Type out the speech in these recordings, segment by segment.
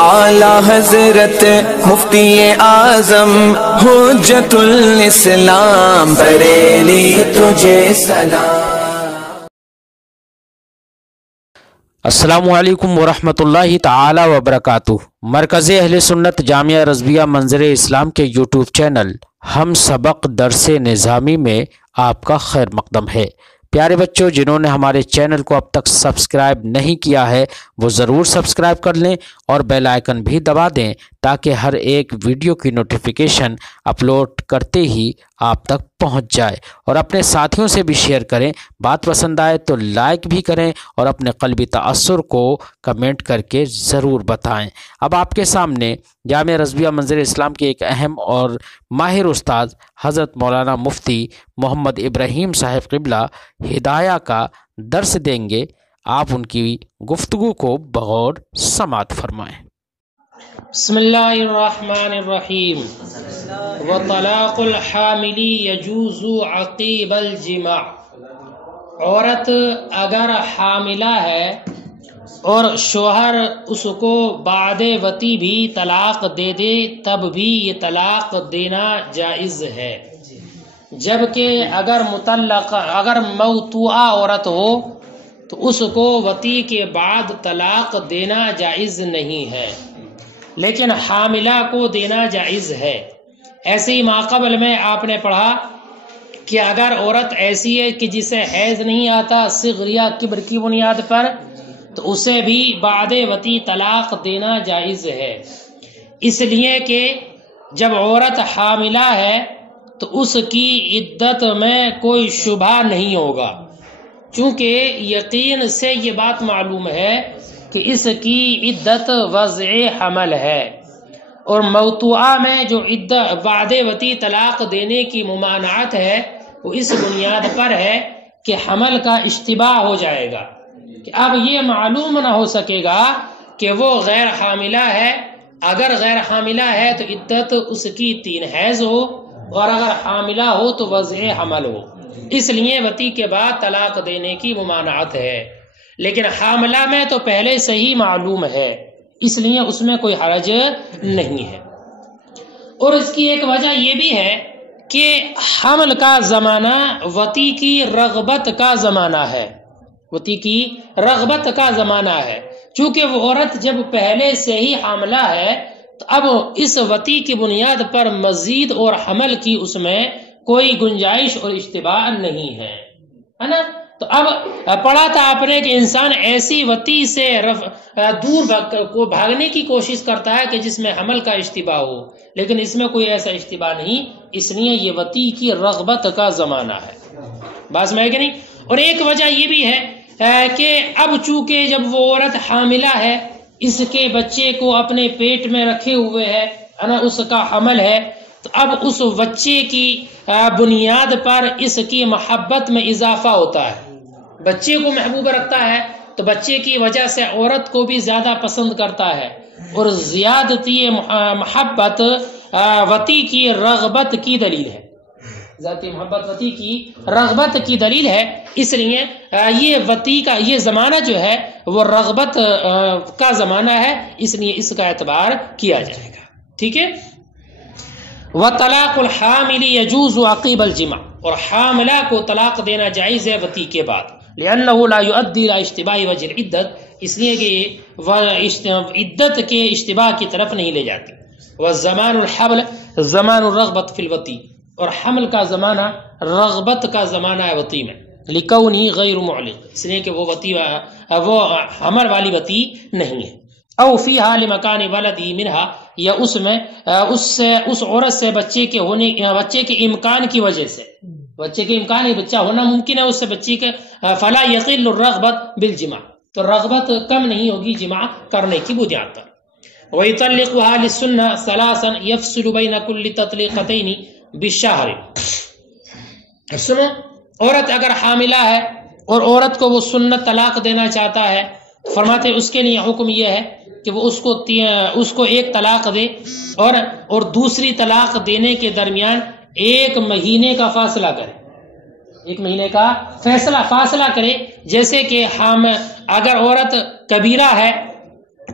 اعلی حضرت مفتی اعظم حجت الاسلام بریلی تجھے سلام۔ السلام علیکم ورحمۃ اللہ تعالی وبرکاتہ۔ مرکز اہل سنت جامعہ رضویہ منظر اسلام کے یوٹیوب چینل ہم سبق درس نظامی میں آپ کا خیر مقدم ہے۔ پیارے بچوں، جنہوں نے ہمارے چینل کو اب تک سبسکرائب نہیں کیا ہے وہ ضرور سبسکرائب کر لیں اور بیل آئیکن بھی دبا دیں تاکہ ہر ایک ویڈیو کی نوٹیفیکیشن اپلوڈ کرتے ہی آپ تک پہنچ جائے، اور اپنے ساتھیوں سے بھی شیئر کریں۔ بات پسند آئے تو لائک بھی کریں اور اپنے قلبی تأثر کو کمنٹ کر کے ضرور بتائیں۔ اب آپ کے سامنے جامعہ رضویہ منظر اسلام کے ایک اہم اور ماہر استاد حضرت مولانا مفتی محمد ابراہیم صاحب قبلہ ہدایہ کا درس دیں گے۔ آپ ان کی گفتگو کو بغور سماعت فرمائیں۔ بسم اللہ الرحمن الرحیم۔ وطلاق الحامل یجوز عقیب الجماع۔ عورت اگر حاملہ ہے اور شوہر اس کو بعد وطی بھی طلاق دے دے تب بھی یہ طلاق دینا جائز ہے، جبکہ اگر موطوعہ عورت ہو تو اس کو وطی کے بعد طلاق دینا جائز نہیں ہے، لیکن حاملہ کو دینا جائز ہے۔ ایسے ہی ماقبل میں آپ نے پڑھا کہ اگر عورت ایسی ہے کہ جسے حیض نہیں آتا صغر یا کبر کی بنیاد پر تو اسے بھی بعد وطی طلاق دینا جائز ہے، اس لیے کہ جب عورت حاملہ ہے تو اس کی عدت میں کوئی شبہ نہیں ہوگا، چونکہ یقین سے یہ بات معلوم ہے کہ اس کی عدت وضع حمل ہے، اور موطوعہ میں جو عدت بعد وطی طلاق دینے کی ممانعت ہے وہ اس بنیاد پر ہے کہ حمل کا اشتباہ ہو جائے گا، کہ اب یہ معلوم نہ ہو سکے گا کہ وہ غیر حاملہ ہے۔ اگر غیر حاملہ ہے تو عدت اس کی 3 حیض ہو، اور اگر حاملہ ہو تو وضع حمل ہو، اس لیے وطی کے بعد طلاق دینے کی ممانعت ہے۔ لیکن حاملہ میں تو پہلے سے ہی معلوم ہے، اس لیے اس میں کوئی حرج نہیں ہے۔ اور اس کی ایک وجہ یہ بھی ہے کہ حمل کا زمانہ وطی کی رغبت کا زمانہ ہے، وطی کی رغبت کا زمانہ ہے، چونکہ وہ عورت جب پہلے سے ہی حاملہ ہے تو اب اس وطی کی بنیاد پر مزید اور حمل کی اس میں کوئی گنجائش اور اشتباہ نہیں ہے نا۔ تو اب پڑھا تھا آپ نے کہ انسان ایسی وطی سے دور کو بھاگنے کی کوشش کرتا ہے کہ جس میں حمل کا اشتباہ ہو، لیکن اس میں کوئی ایسا اشتباہ نہیں، اس لیے یہ وطی کی رغبت کا زمانہ ہے۔ بات میں ہے کہ نہیں؟ اور ایک وجہ یہ بھی ہے کہ اب چونکہ جب وہ عورت حاملہ ہے، اس کے بچے کو اپنے پیٹ میں رکھے ہوئے ہے نا، اس کا حمل ہے، تو اب اس بچے کی بنیاد پر اس کی محبت میں اضافہ ہوتا ہے، بچے کو محبوب رکھتا ہے تو بچے کی وجہ سے عورت کو بھی زیادہ پسند کرتا ہے، اور زیادتی محبت وطی کی رغبت کی دلیل ہے، ذاتی محبت وطی کی رغبت کی دلیل ہے، اس لیے یہ وطی کا یہ زمانہ جو ہے وہ رغبت کا زمانہ ہے، اس لیے اس کا اعتبار کیا جائے گا، ٹھیک ہے۔ وطلاق الحامل یجوز عقیب الجماع، اور حاملہ کو طلاق دینا جائز ہے وطی کے بعد، لأنه لا يؤدي الى اشتباہ وجه العدت، اس لیے کہ عدت کے اشتباہ کی طرف نہیں لے جاتی۔ والزمان الحمل زمان الرغبت فی الوطی، اور حمل کا زمانہ رغبت کا زمانہ ہے وطی میں، لکونہ غیر معلق، اس لیے کہ وہ حمل والی وطی نہیں ہے۔ او فیہا لمکان ولدی منہا، یا اس میں اس عورت سے بچے کے امکان کی وجہ سے، بچے کے امکان ہے، بچہ ہونا ممکن ہے اس سے بچی کے، فلا یقل الرغبت بالجماع، تو رغبت کم نہیں ہوگی جماع کرنے کی بنیاد پر۔ وَيُطَلِّقُهَا لِلسُّنَّةِ ثَلَاثًا يَفْصِلُ بَيْنَ كُلِّ تَطْلِيقَتَيْنِ بِالشَّهْرِ۔ سنو، عورت اگر حاملہ ہے اور عورت کو وہ سنت طلاق دینا چاہتا ہے، فرماتے اس کے لیے حکم یہ ہے کہ وہ اس کو ایک طلاق دے، اور دوسری طلاق دینے کے درمیان 1 مہینے کا فاصلہ کرے، 1 مہینے کا فاصلہ کرے، جیسے کہ اگر عورت کبیرہ ہے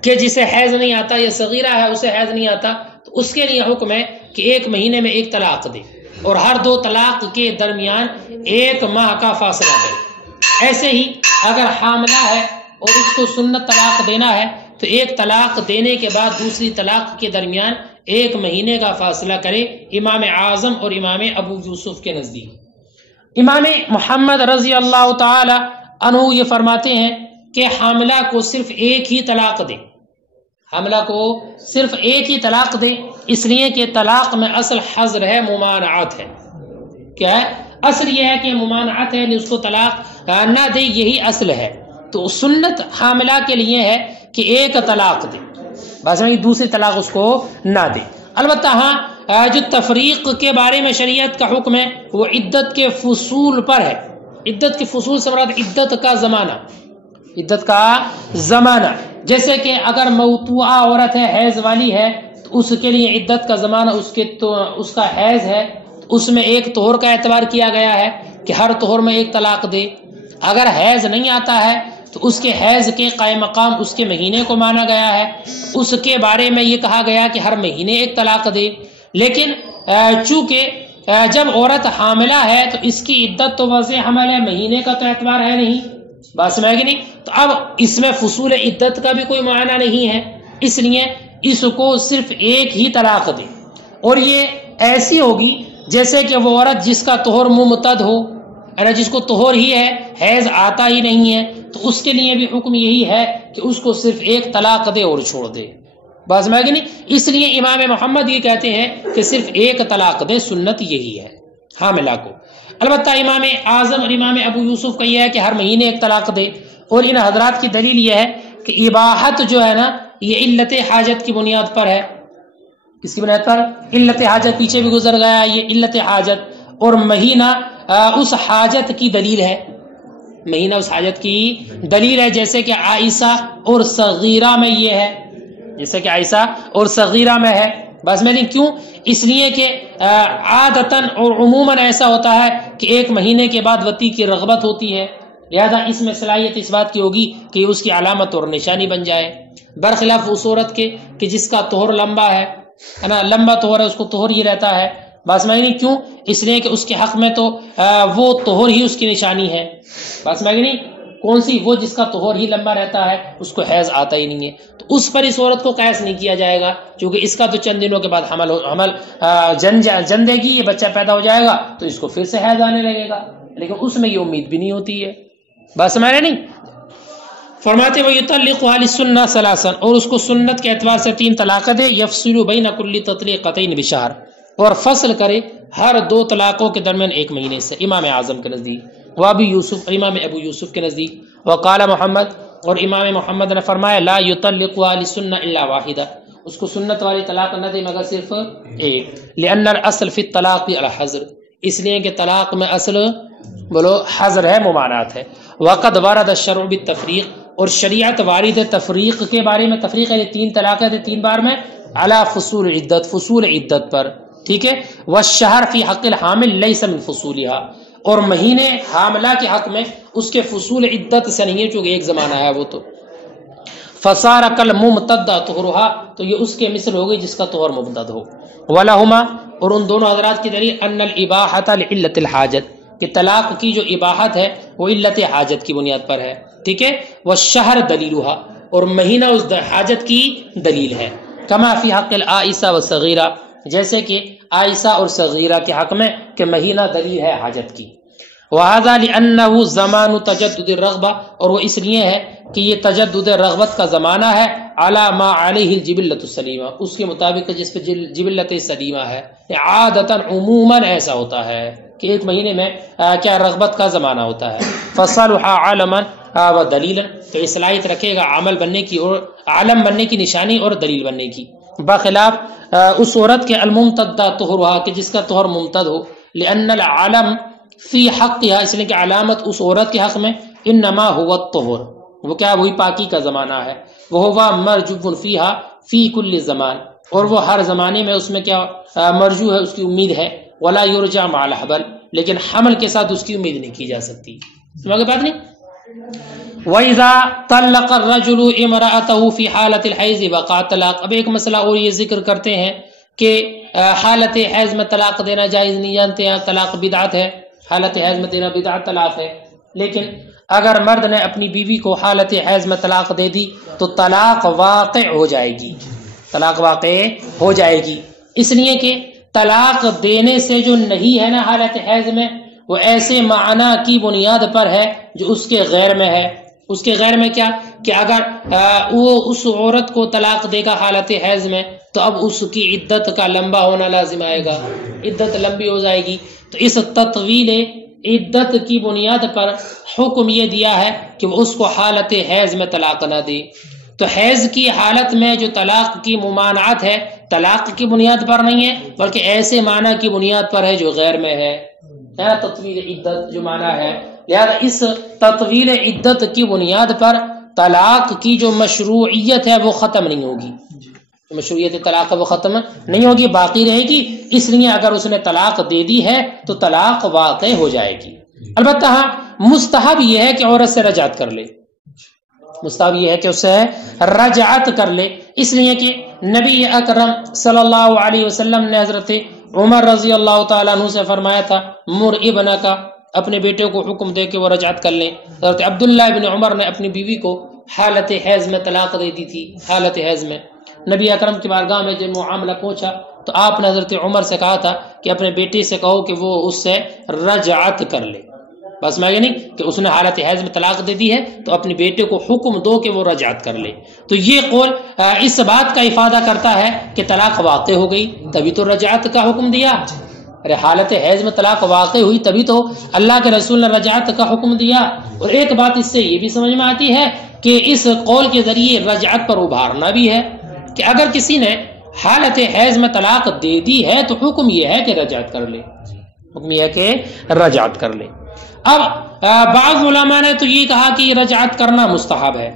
کہ جسے حیض نہیں آتا یا صغیرہ ہے اسے حیض نہیں آتا، تو اس کے لیے حکم ہے کہ 1 مہینے میں 1 طلاق دے اور ہر 2 طلاق کے درمیان 1 ماہ کا فاصلہ کرے۔ ایسے ہی اگر حاملہ ہے اور اس کو سنت طلاق دینا ہے تو 1 طلاق دینے کے بعد دوسری طلاق کے درمیان 1 مہینے کا فاصلہ کرے، امام اعظم اور امام ابو یوسف کے نزدیک۔ امام محمد رضی اللہ تعالی عنہ یہ فرماتے ہیں کہ حاملہ کو صرف 1 ہی طلاق دے، حاملہ کو صرف 1 ہی طلاق دے، اس لیے کہ طلاق میں اصل حظر ہے، ممانعت ہے۔ کیا ہے اصل؟ یہ ہے کہ ممانعت ہے، اس کو طلاق نہ دے، یہی اصل ہے۔ تو سنت حاملہ کے لیے ہے کہ 1 طلاق دے، بس دوسری طلاق اس کو نہ دے۔ البتہ ہاں جو تفریق کے بارے میں شریعت کا حکم ہے وہ عدت کے فصول پر ہے۔ عدت کے فصول سے مراد عدت کا زمانہ، عدت کا زمانہ، جیسے کہ اگر موتوعہ عورت ہے، حیض والی ہے، تو اس کے لیے عدت کا زمانہ اس کا حیض ہے، تو اس میں 1 طہور کا اعتبار کیا گیا ہے کہ ہر طہور میں 1 طلاق دے۔ اگر حیض نہیں آتا ہے تو اس کے حیض کے قائم مقام اس کے مہینے کو مانا گیا ہے، اس کے بارے میں یہ کہا گیا کہ ہر مہینے 1 طلاق دے۔ لیکن چونکہ جب عورت حاملہ ہے تو اس کی عدت تو وضع حمل ہے، مہینے کا تو اعتبار ہے نہیں، بات سمجھ گئی نہیں؟ تو اب اس میں فصول عدت کا بھی کوئی معنی نہیں ہے، اس لیے اس کو صرف 1 ہی طلاق دے۔ اور یہ ایسی ہوگی جیسے کہ وہ عورت جس کا طہور ممتد ہو، جس کو طہور ہی ہے، حیض آتا ہی نہیں ہے، تو اس کے لیے بھی حکم یہی ہے کہ اس کو صرف 1 طلاق دے اور چھوڑ دے، بس میں کہ نہیں؟ اس لیے امام محمد یہ کہتے ہیں کہ صرف 1 طلاق دے، سنت یہی ہے حاملہ کو۔ البتہ امام اعظم اور امام ابو یوسف کا یہ ہے کہ ہر مہینے 1 طلاق دے، اور ان حضرات کی دلیل یہ ہے کہ اباحت جو ہے نا یہ علت حاجت کی بنیاد پر ہے۔ کس کی بنیاد پر؟ علت حاجت، پیچھے بھی گزر گیا ہے یہ علت حاجت، اور مہینہ اس حاجت کی دلیل ہے، مہینہ اس حاجت کی دلیل ہے، جیسے کہ عائشہ اور صغیرہ میں یہ ہے، جیسے کہ عائشہ اور صغیرہ میں ہے۔ بس میں نے کیوں؟ اس لیے کہ عادتاً اور عموماً ایسا ہوتا ہے کہ 1 مہینے کے بعد وطی کی رغبت ہوتی ہے، لہذا اس میں صلاحیت اس بات کی ہوگی کہ اس کی علامت اور نشانی بن جائے، برخلاف اس عورت کے کہ جس کا طہور لمبا ہے نا، لمبا طہور ہے، اس کو طہور ہی رہتا ہے۔ بات سمجھ نہیں؟ کیوں؟ اس لیے کہ اس کے حق میں تو وہ طہور ہی اس کی نشانی ہے، بات سمجھ نہیں؟ کون سی؟ وہ جس کا طہور ہی لمبا رہتا ہے، اس کو حیض آتا ہی نہیں ہے، تو اس پر اس عورت کو قیاس نہیں کیا جائے گا، کیونکہ اس کا تو چند دنوں کے بعد حمل جن دے گی، یہ بچہ پیدا ہو جائے گا تو اس کو پھر سے حیض آنے لگے گا، لیکن اس میں یہ امید بھی نہیں ہوتی ہے، بات سمجھ رہے نہیں؟ فرماتے وَيُطَلِّقُهَا لِلسُّنَّةِ ثَلَاثًا، اور اس کو سنت کے اعتبار سے 3 طلاق دے، يَفْصِلُ بَيْنَ كُلِّ تَطْلِيقَتَيْنِ بِشَهْرٍ، اور فصل کرے ہر 2 طلاقوں کے درمیان 1 مہینے سے، امام اعظم کے نزدیک، وابی یوسف، امام ابو یوسف کے نزدیک، وقال محمد، اور امام محمد نے فرمایا لا يُطَلِّقُهَا لِلسُّنَّةِ إِلَّا وَاحِدَةً، اس کو سنت والی طلاق نہ دے مگر صرف 1، لأن الأصل فی الطلاق الحظر، اس لیے کہ طلاق میں اصل بولو حظر ہے، ممانعت ہے۔ وقد ورد الشرع بالتفریق، اور شریعت وارد تفریق کے بارے میں، تفریق ہے 3 طلاقیں تھے 3 بار میں، علی فصول عدت، فصول عدت پر، ٹھیک ہے۔ والشہر فی حق الحامل لیس من فصولها، اور مہینے حاملہ کے حق میں اس کے فصول عدت سے نہیں ہے، چونکہ ایک زمانہ ہے وہ تو۔ فصار کالممتد طہرها، تو یہ اس کے مثل ہو گئی جس کا طہر ممتد ہو۔ ولہما، اور ان دونوں حضرات کی دلیل ان الاباحۃ لعلت الحاجت، کہ طلاق کی جو اباحت ہے وہ علت حاجت کی بنیاد پر ہے، ٹھیک ہے۔ والشہر دلیلها، اور مہینہ اس حاجت کی دلیل ہے، کما فی حق العائشہ والصغیرہ، جیسے کہ عائشہ اور صغیرہ کے حق میں کہ مہینہ دلیل ہے حاجت کی۔ وَهَذَا لِأَنَّهُ زَمَانُ تَجَدُّدِ الرَّغْبَةِ، اور وہ اس لیے ہے کہ یہ تجدد رغبت کا زمانہ ہے، عَلَى مَا عَلَيْهِ الْجِبِلَّةُ السَّلِيمَةُ، اس کے مطابق جس پہ جبلت سلیمہ ہے۔ عادتاً عموماً ایسا ہوتا ہے کہ 1 مہینے میں کیا رغبت کا زمانہ ہوتا ہے۔ فَصَلُحَ عَالَمًا وَدَلِيلًا، تو اصلاحیت رکھے گا عمل بننے کی اور عالم بننے کی نشانی اور دلیل بننے کی، بخلاف اس عورت کے الممتدہ طہرها، کہ جس کا طہر ممتد ہو، لأن العالم فی حقها، اس لیے کہ علامت اس عورت کے حق میں انما هو الطہر، وہ کیا وہی پاکی کا زمانہ ہے، وہ مرجو فیہا فی کل زمان، اور وہ ہر زمانے میں اس میں کیا مرجو ہے، اس کی امید ہے، ولا یرجع مع الحبل، لیکن حمل کے ساتھ اس کی امید نہیں کی جا سکتی، سمجھ گئے بات نہیں؟ وَإِذَا طَلَّقَ الرَّجُلُ امْرَأَتَهُ فِي حَالَةِ الْحَيْضِ وَقَعَ الطَّلَاقُ۔ اب ایک مسئلہ اور یہ ذکر کرتے ہیں کہ حالت حیض میں طلاق دینا جائز نہیں، جانتے ہیں طلاق بدعت ہے، حالت حیض میں دینا بدعت طلاق ہے، لیکن اگر مرد نے اپنی بیوی کو حالت حیض میں طلاق دے دی تو طلاق واقع ہو جائے گی، طلاق واقع ہو جائے گی، اس لیے کہ طلاق دینے سے جو نہیں ہے نا حالت حیض میں، وہ ایسے معنی کی بنیاد پر ہے جو اس کے غیر میں ہے۔ اس کے غیر میں کیا کہ اگر وہ اس عورت کو طلاق دے گا حالت حیض میں تو اب اس کی عدت کا لمبا ہونا لازم آئے گا، عدت لمبی ہو جائے گی، تو اس تطویل عدت کی بنیاد پر حکم یہ دیا ہے کہ وہ اس کو حالت حیض میں طلاق نہ دے۔ تو حیض کی حالت میں جو طلاق کی ممانعت ہے طلاق کی بنیاد پر نہیں ہے بلکہ ایسے معنی کی بنیاد پر ہے جو غیر میں ہے، تطویل عدت جو معنی ہے، لہذا اس تطویل عدت کی بنیاد پر طلاق کی جو مشروعیت ہے وہ ختم نہیں ہوگی، مشروعیت طلاق وہ ختم نہیں ہوگی، باقی رہے گی، اس لیے اگر اس نے طلاق دے دی ہے تو طلاق واقع ہو جائے گی۔ البتہ ہاں مستحب یہ ہے کہ عورت سے رجعت کر لے، مستحب یہ ہے کہ اس سے رجعت کر لے، اس لیے کہ نبی اکرم صلی اللہ علیہ وسلم نے حضرت عمر رضی اللہ تعالیٰ عنہ سے فرمایا تھا مر ابنہ کا، اپنے بیٹے کو حکم دے کہ وہ رجعت کر لیں۔ حضرت عبداللہ ابن عمر نے اپنی بیوی کو حالت حیض میں طلاق دے دی تھی، حالت حیض میں نبی اکرم کی بارگاہ میں جب معاملہ پہنچا تو آپ نے حضرت عمر سے کہا تھا کہ اپنے بیٹے سے کہو کہ وہ اس سے رجعت کر لے، بس میں نہیں کہ اس نے حالت حیض میں طلاق دے دی ہے تو اپنے بیٹے کو حکم دو کہ وہ رجعت کر لے۔ تو یہ قول اس بات کا افادہ کرتا ہے کہ طلاق واقع ہو گئی تبھی تو رجعت کا حکم دیا، ارے حالت حیض میں طلاق واقع ہوئی تبھی تو اللہ کے رسول نے رجعت کا حکم دیا۔ اور ایک بات اس سے یہ بھی سمجھ میں آتی ہے کہ اس قول کے ذریعے رجعت پر ابھارنا بھی ہے کہ اگر کسی نے حالت حیض میں طلاق دے دی ہے تو حکم یہ ہے کہ رجعت کر لے، حکم یہ ہے کہ رجعت کر لے۔ اب بعض علماء نے تو یہ کہا کہ رجعت کرنا مستحب ہے،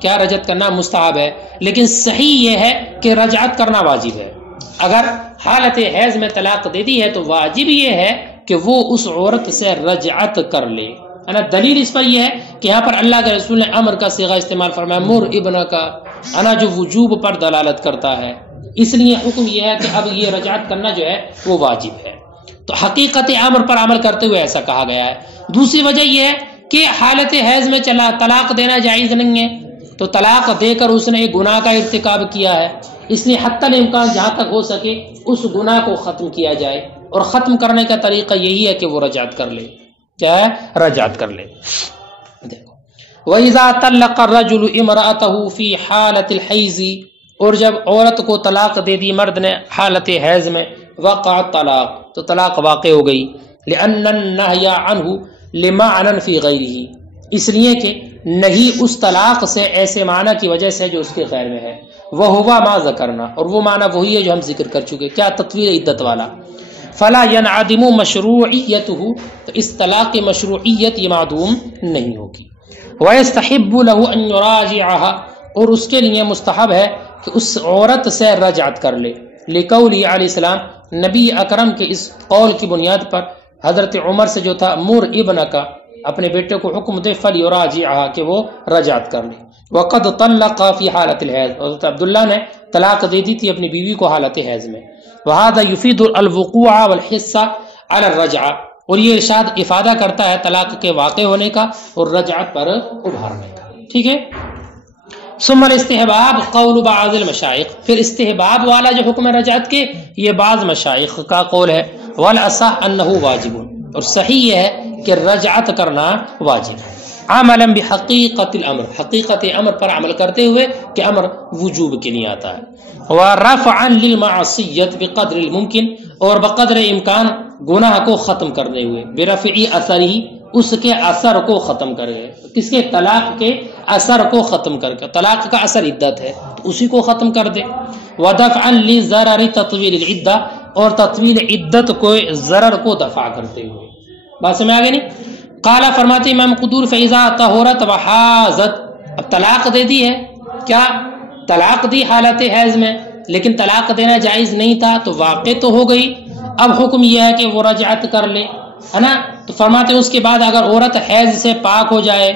کیا رجعت کرنا مستحب ہے، لیکن صحیح یہ ہے کہ رجعت کرنا واجب ہے۔ اگر حالت حیض میں طلاق دے دی ہے تو واجب یہ ہے کہ وہ اس عورت سے رجعت کر لے۔ دلیل اس پر یہ ہے کہ یہاں پر اللہ کے رسول نے امر کا صیغہ استعمال فرمایا مر ابنہ کا، انا جو وجوب پر دلالت کرتا ہے، اس لیے حکم یہ ہے کہ اب یہ رجعت کرنا جو ہے وہ واجب ہے، تو حقیقت امر پر عمل کرتے ہوئے ایسا کہا گیا ہے۔ دوسری وجہ یہ ہے کہ حالت حیض میں طلاق دینا جائز نہیں ہے، تو طلاق دے کر اس نے ایک گناہ کا ارتکاب کیا ہے، اس لیے حتی الامکان جہاں تک ہو سکے اس گناہ کو ختم کیا جائے، اور ختم کرنے کا طریقہ یہی ہے کہ وہ رجعت کر لے، کیا ہے رجعت کر لے۔ دیکھو وَإِذَا طَلَّقَ الرَّجُلُ امْرَأَتَهُ فِي حَالَةِ الْحَيْضِ، اور جب عورت کو طلاق دے دی مرد نے حالت حیض میں، وقع طلاق، تو طلاق واقع ہو گئی، لأن النهي عنه لمعنى في غيره، اس لیے کہ نہیں اس طلاق سے ایسے معنی کی وجہ سے جو اس کے غیر میں ہے، وَهُوَ مَا ذَكَرْنَا، اور وہ معنی وہی ہے جو ہم ذکر کر چکے، کیا تطویل عدت والا، فلا ينعدم مشروعیتہ، تو اس طلاق کی مشروعیت یہ معدوم نہیں ہوگی، وَيَسْتَحِبُّ لَهُ أَن يُرَاجِعَهَا، اور اس کے لیے مستحب ہے کہ اس عورت سے رجعت کر لے، لقولی علیہ السلام، نبی اکرم کے اس قول کی بنیاد پر حضرت عمر سے جو تھا مر ابنہ کا، اپنے بیٹے کو حکم دے فلیراجعها، کہ وہ رجعت کر لے، وقد طلق فی حالت الحیض، حضرت عبداللہ نے طلاق دے دی تھی اپنی بیوی کو حالت حیض میں، وهذا يفيد الوقوع والحث على الرجعہ، اور یہ ارشاد افادہ کرتا ہے طلاق کے واقع ہونے کا اور رجعت پر ابھارنے کا، ٹھیک ہے۔ ثم الاستحباب قول بعض المشائخ، پھر استحباب والا جو حکم رجعت کے یہ بعض مشائخ کا قول ہے، والاصح انه واجب، اور صحیح یہ ہے کہ رجعت کرنا واجب ہے، عملا بحقیقت الامر، حقیقت امر پر عمل کرتے ہوئے کہ امر وجوب کے لیے آتا ہے، ورفعا للمعصیت بقدر الممکن، اور بقدر امکان گناہ کو ختم کرنے ہوئے، برفع اثرہ، اس کے اثر کو ختم کرے، کس کے طلاق کے اثر کو ختم کر کے، طلاق کا اثر عدت ہے تو اسی کو ختم کر دے، ودفعا لضرر تطویل العدہ، اور تطویل عدت کو ضرر کو دفع کرتے ہوئے، بات سمجھ آگے نہیں؟ قالا فرماتے امام قدور فاذا طہورت وحاضت، اب طلاق دے دی ہے، کیا طلاق دی حالت حیض میں، لیکن طلاق دینا جائز نہیں تھا تو واقع تو ہو گئی، اب حکم یہ ہے کہ وہ رجعت کر لے، ہے نا، تو فرماتے ہیں اس کے بعد اگر عورت حیض سے پاک ہو جائے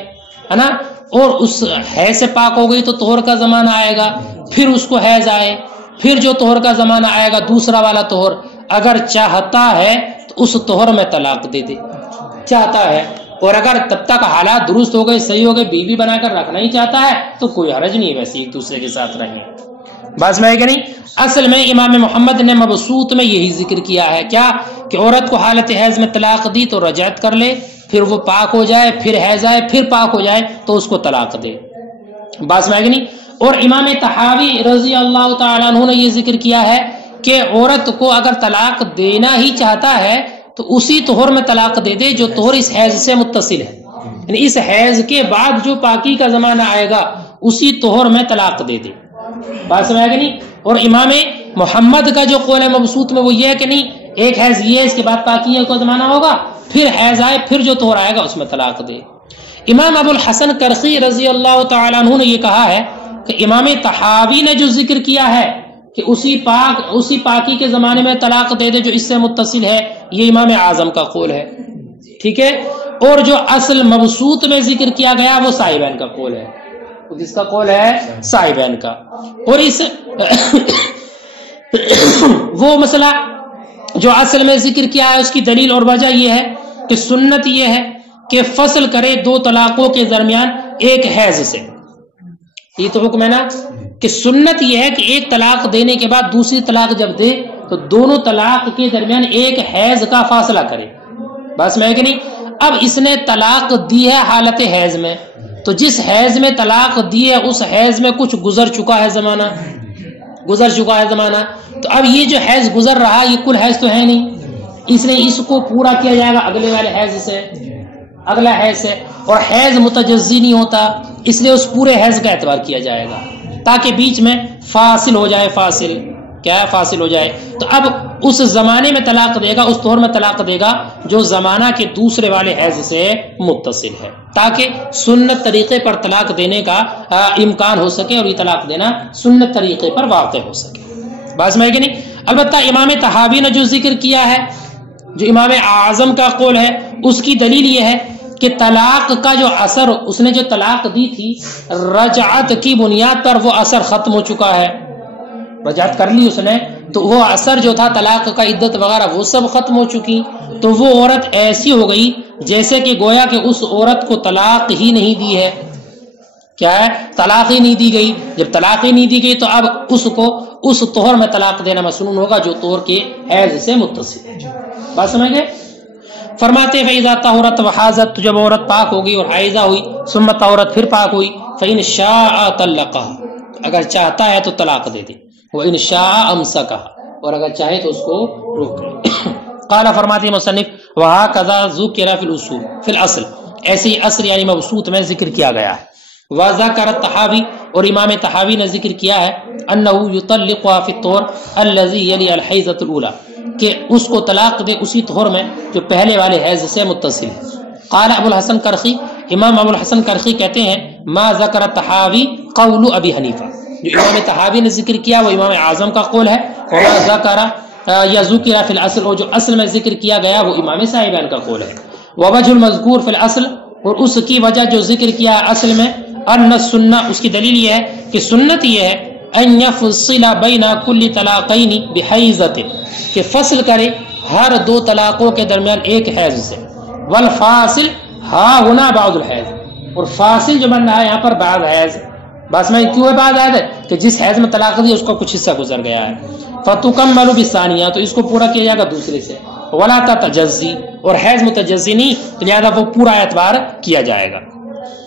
ہے نا، اور اس حیض سے پاک ہو گئی تو طہور کا زمانہ آئے گا، پھر اس کو حیض آئے، پھر جو طہور کا زمانہ آئے گا دوسرا والا طہور، اگر چاہتا ہے تو اس طہور میں طلاق دے دے، چاہتا ہے، اور اگر تب تک حالات درست ہو گئے، صحیح ہو گئے، بیوی بنا کر رکھنا ہی چاہتا ہے تو کوئی حرج نہیں، ویسے ایک دوسرے کے ساتھ رہیں۔ بات میں ہے کہ نہیں؟ اصل میں امام محمد نے مبسوط میں یہی ذکر کیا ہے، کیا کہ عورت کو حالت حیض میں طلاق دی تو رجعت کر لے، پھر وہ پاک ہو جائے، پھر حیض آئے، پھر پاک ہو جائے تو اس کو طلاق دے۔ بات میں ہے کہ نہیں؟ اور امام طحاوی رضی اللہ تعالیٰ عنہ نے یہ ذکر کیا ہے کہ عورت کو اگر طلاق دینا ہی چاہتا ہے تو اسی طہور میں طلاق دے دے جو طہور اس حیض سے متصل ہے، یعنی اس حیض کے بعد جو پاکی کا زمانہ آئے گا اسی طہور میں طلاق دے دے۔ بات سمجھ آئے گا نہیں؟ اور امام محمد کا جو قول ہے مبسوط میں وہ یہ ہے کہ نہیں، ایک حیض یہ ہے، اس کے بعد پاکی کا زمانہ ہوگا، پھر حیض آئے، پھر جو طہور آئے گا اس میں طلاق دے۔ امام ابو الحسن کرخی رضی اللہ تعالیٰ عنہ نے یہ کہا ہے کہ امام طحاوی نے جو ذکر کیا ہے کہ اسی پاکی کے زمانے میں طلاق دے دے جو اس سے متصل ہے، یہ امام اعظم کا قول ہے، ٹھیک ہے۔ اور جو اصل مبسوط میں ذکر کیا گیا وہ صاحبین کا قول ہے، کس کا قول ہے؟ صاحبین کا۔ اور اس وہ مسئلہ جو اصل میں ذکر کیا ہے اس کی دلیل اور وجہ یہ ہے کہ سنت یہ ہے کہ فصل کرے دو طلاقوں کے درمیان ایک حیض سے، یہ تو حکم ہے نا، کہ سنت یہ ہے کہ ایک طلاق دینے کے بعد دوسری طلاق جب دے تو دونوں طلاق کے درمیان ایک حیض کا فاصلہ کرے۔ بس میں کہ نہیں، اب اس نے طلاق دی ہے حالت حیض میں، تو جس حیض میں طلاق دی ہے اس حیض میں کچھ گزر چکا ہے زمانہ، تو اب یہ جو حیض گزر رہا یہ کل حیض تو ہے نہیں، اس لیے اس کو پورا کیا جائے گا اگلے والے حیض سے، اگلا حیض سے، اور حیض متجزی نہیں ہوتا، اس لیے اس پورے حیض کا اعتبار کیا جائے گا تاکہ بیچ میں فاصل ہو جائے، فاصل ہو جائے۔ تو اب اس زمانے میں طلاق دے گا، اس طور میں طلاق دے گا جو زمانہ کے دوسرے والے حیض سے متصل ہے، تاکہ سنت طریقے پر طلاق دینے کا امکان ہو سکے اور یہ طلاق دینا سنت طریقے پر واقع ہو سکے۔ بات سمجھ گئے نہیں؟ البتہ امام طحاوی نے جو ذکر کیا ہے، جو امام اعظم کا قول ہے، اس کی دلیل یہ ہے کہ طلاق کا جو اثر، اس نے جو طلاق دی تھی رجعت کی بنیاد پر وہ اثر ختم ہو چکا ہے، رجعت کر لی اس نے تو وہ اثر جو تھا طلاق کا، عدت وغیرہ وہ سب ختم ہو چکی، تو وہ عورت ایسی ہو گئی جیسے کہ گویا کہ اس عورت کو طلاق ہی نہیں دی ہے، کیا ہے؟ طلاق ہی نہیں دی گئی۔ جب طلاق ہی نہیں دی گئی تو اب اس کو اس طہر میں طلاق دینا مسنون ہوگا جو طہر کے حیض سے متصل ہے۔ بات سمجھ گئے؟ فرماتے ہیں فَإِذَا طَهُرَتْ وَحَاضَتْ، تو جب عورت پاک ہوگی اور حائضہ ہوئی، ثم طہرت، پھر پاک ہوئی، فَإِنْ شَاءَ طَلَّقَهَا، اگر چاہتا ہے تو طلاق دے دے، وَإِنْ شَاءَ أَمْسَكَهَا، اور اگر چاہے تو اس کو روک لے۔ قال، فرماتے ہیں مصنف، وَهَكَذَا ذُكِرَ فِي الْأُصُولِ، فی الاصل، ایسے ہی اصل یعنی مبسوط میں ذکر کیا گیا ہے۔ وذکر الطحاوی، اور امام طحاوی نے ذکر کیا ہے، انہ یطلقها فی الطہر الذی یلی الحیضۃ الاولی، کہ اس کو طلاق دے اسی طہر میں جو پہلے والے حیض سے متصل ہے۔ قال ابو الحسن کرخی، امام ابو الحسن کرخی کہتے ہیں، ما ذکر الطحاوی قول ابی حنیفہ، جو امام طحاوی نے ذکر کیا وہ امام اعظم کا قول ہے، وما ذکر یا ذکر فی الاصل، اور جو اصل میں ذکر کیا گیا وہ امام صاحبین کا قول ہے۔ ووجہ المذکور فی الاصل، اور اس کی وجہ جو ذکر کیا اصل میں، ان السنہ، اس کی دلیل یہ ہے کہ سنت یہ ہے، ان یفصل بین کل طلاقین بحیضۃ، کہ فصل کرے ہر دو طلاقوں کے درمیان ایک حیض سے، والفاصل ہا ہنا بعد الحیض، اور فاصل جو بن رہا ہے یہاں پر بعد حیض۔ بس میں کیوں ہے بعد حیض ہے کہ جس حیض میں طلاق دی اس کا کچھ حصہ گزر گیا ہے، فتکمل بالثانیہ، تو اس کو پورا کیا جائے گا دوسرے سے، ولا تتجزی، اور حیض متجزی نہیں تو لہذا وہ پورا اعتبار کیا جائے گا۔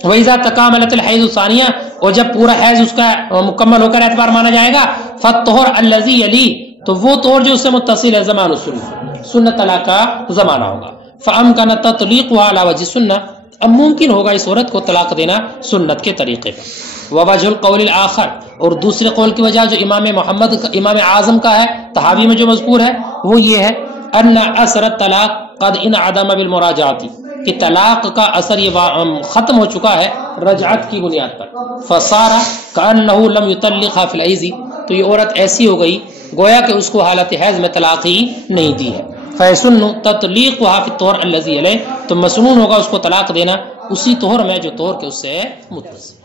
وَإِذَا تَكَامَلَتِ الْحَيْضُ الثَّانِيَةُ، اور جب پورا حیض اس کا مکمل ہو کر اعتبار مانا جائے گا، فَالطُّهْرُ الَّذِي يَلِي، تو وہ طہر جو اس سے متصل ہے زمان السنہ، سنت طلاق کا زمانہ ہوگا۔ فَأَمْكَنَ تَطْلِيقُهَا عَلَى وَجْهِ السُّنَّةِ، اب ممکن ہوگا اس عورت کو طلاق دینا سنت کے طریقے پر۔ وَوَجْهُ الْقَوْلِ الْآخَرِ، اور دوسرے قول کی وجہ جو امام اعظم کا ہے، طحاوی میں جو مذکور ہے وہ یہ ہے، ان اثر الطلاق قد انعدم بالمراجعۃ، کہ طلاق کا اثر یہ ختم ہو چکا ہے رجعت کی بنیاد پر، فصار کأنہ لم یطلقها فی الحیض، تو یہ عورت ایسی ہو گئی گویا کہ اس کو حالت حیض میں طلاق ہی نہیں دی ہے۔ فیسن تطلیقها فی الطہر الذی علیہ، تو مسنون ہوگا اس کو طلاق دینا اسی طہر میں جو طہر کے اس سے متصل.